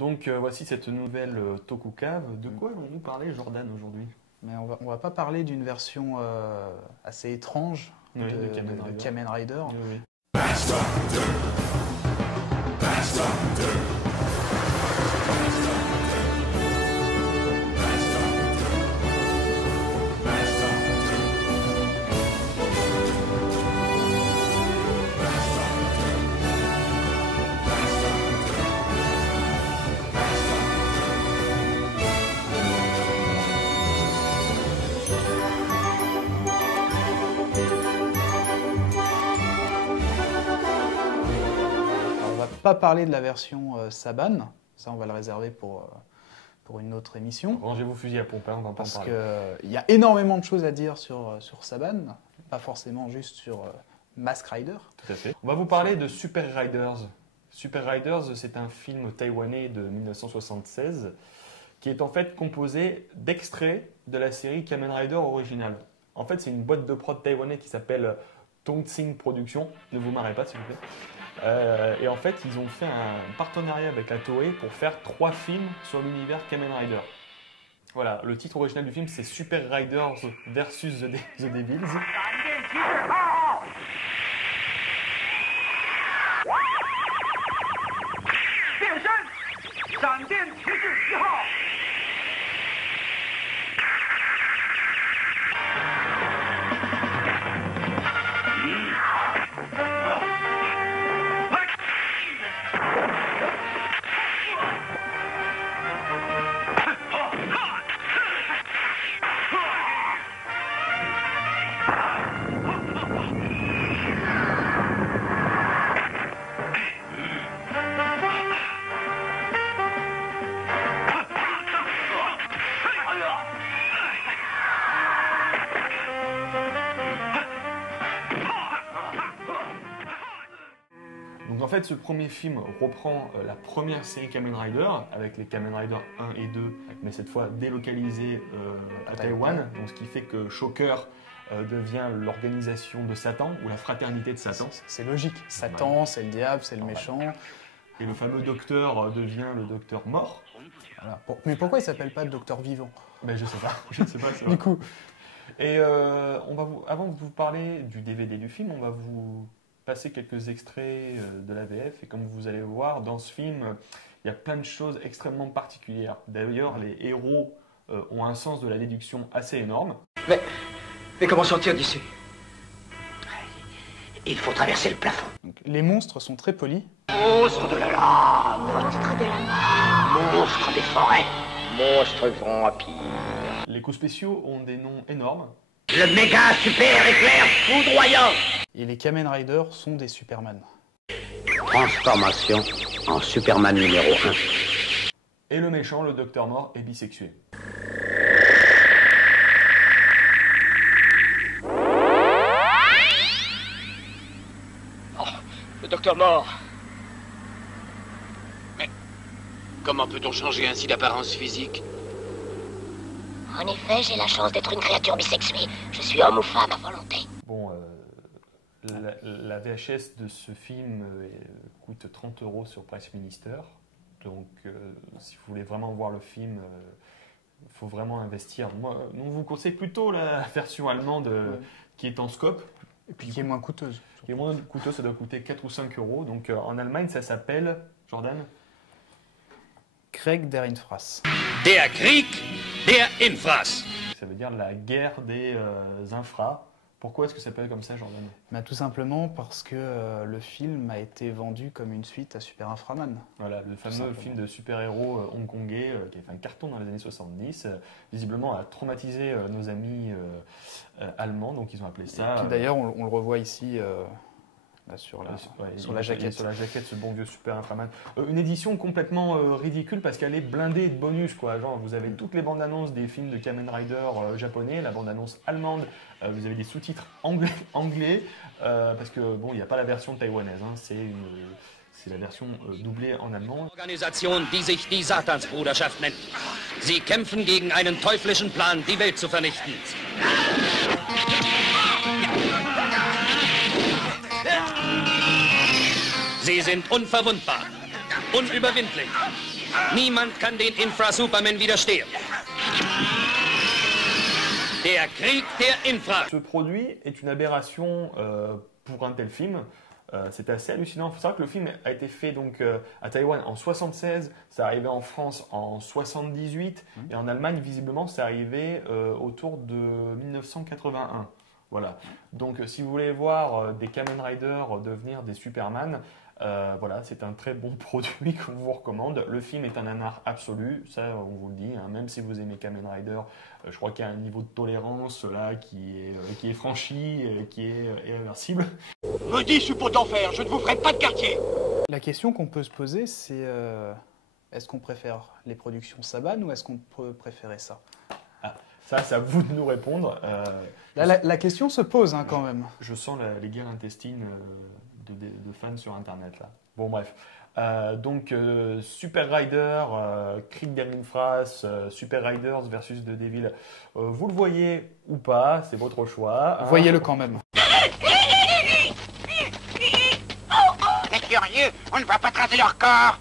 Donc voici cette nouvelle Tokucave. De quoi allons-nous parler, Jordan, aujourd'hui? Mais on va pas parler d'une version assez étrange Oui, de Kamen Rider. Oui, oui. Pas parler de la version Saban, ça on va le réserver pour une autre émission. Rangez vos fusils à pompe, on va pas en Parce parler. qu'il y a énormément de choses à dire sur Saban, pas forcément juste sur Mask Rider. Tout à fait. On va vous parler de Super Riders. Super Riders, c'est un film taïwanais de 1976 qui est en fait composé d'extraits de la série Kamen Rider originale. En fait, c'est une boîte de prod taïwanais qui s'appelle Tongxing Productions. Ne vous marrez pas, s'il vous plaît. Et en fait, ils ont fait un partenariat avec la Toei pour faire 3 films sur l'univers Kamen Rider. Voilà, le titre original du film, c'est Super Riders versus The Devils. Donc en fait, ce premier film reprend la première série Kamen Rider avec les Kamen Rider 1 et 2, mais cette fois délocalisés à Taïwan. Donc ce qui fait que Shocker devient l'organisation de Satan ou la fraternité de Satan. C'est logique. Satan, c'est le diable, c'est le méchant. Et le fameux docteur devient le docteur mort. Voilà. Mais pourquoi il s'appelle pas le docteur vivant? Ben je sais pas. Je sais pas. Du coup. Et avant de vous parler du DVD du film, on va vous passer quelques extraits de la VF. Et comme vous allez le voir, dans ce film, il y a plein de choses extrêmement particulières. D'ailleurs, les héros ont un sens de la déduction assez énorme. Mais comment sortir d'ici? Il faut traverser le plafond. Donc, les monstres sont très polis. Monstre de la lave. Monstre de la mer. Monstre des forêts. Monstre grand à pire. Les coups spéciaux ont des noms énormes. Le méga super éclair foudroyant. Et les Kamen Rider sont des Superman. Transformation en Superman numéro 1. Et le méchant, le docteur mort, est bisexué. Oh, le docteur mort. Mais comment peut-on changer ainsi d'apparence physique? En effet, j'ai la chance d'être une créature bisexuée. Je suis homme ou femme à volonté. Bon, la VHS de ce film coûte 30 € sur Price Minister. Donc, si vous voulez vraiment voir le film, il faut vraiment investir. Moi, nous, on vous conseille plutôt la version allemande qui est en scope. Et puis qui est moins coûteuse. Qui est moins coûteuse, ça doit coûter 4 ou 5 €. Donc, en Allemagne, ça s'appelle, Jordan? Krieg der Infras. Der Krieg der Infras. Ça veut dire la guerre des infras. Pourquoi est-ce que ça s'appelle comme ça, Jordan? Bah, tout simplement parce que le film a été vendu comme une suite à Super Inframan. Voilà, le fameux film de super-héros hongkongais qui a fait un carton dans les années 70, visiblement a traumatisé nos amis allemands, donc ils ont appelé ça... D'ailleurs, on le revoit ici là, sur la jaquette. Sur la jaquette, ce bon vieux Super Inframan. Une édition complètement ridicule parce qu'elle est blindée de bonus, quoi. Genre, vous avez toutes les bandes annonces des films de Kamen Rider japonais, la bande annonce allemande, vous avez des sous-titres anglais parce que bon, il n'y a pas la version taïwanaise, hein, c'est la version doublée en allemand. Organisation, die sich die Satansbruderschaft nennt. Sie kämpfen gegen einen teuflischen Plan, die Welt zu vernichten. Sie sind unverwundbar, unüberwindlich. Niemand kann den Infra-Superman widerstehen. Der Krieg der Infra. Ce produit est une aberration pour un tel film. C'est assez hallucinant. Il faut savoir que le film a été fait donc, à Taïwan en 76, c'est arrivé en France en 78 et en Allemagne, visiblement, c'est arrivé autour de 1981. Voilà. Donc, si vous voulez voir des Kamen Rider devenir des Superman, voilà, c'est un très bon produit qu'on vous recommande. Le film est un nanar absolu, ça on vous le dit, hein. Même si vous aimez Kamen Rider, je crois qu'il y a un niveau de tolérance là qui est franchi, qui est irréversible. Maudit suppôt d'enfer, je ne vous ferai pas de quartier. La question qu'on peut se poser, c'est est-ce qu'on préfère les productions Saban ou est-ce qu'on peut préférer ça? Ça, c'est à vous de nous répondre. Là, la question se pose hein, quand même. Je sens les guerres intestines de fans sur Internet là. Bon bref. Donc Super Rider, Krieg der Infras, Super Riders versus The Devil. Vous le voyez ou pas, c'est votre choix. Hein. Voyez-le quand même. C'est curieux, on ne va pas tracer leur corps.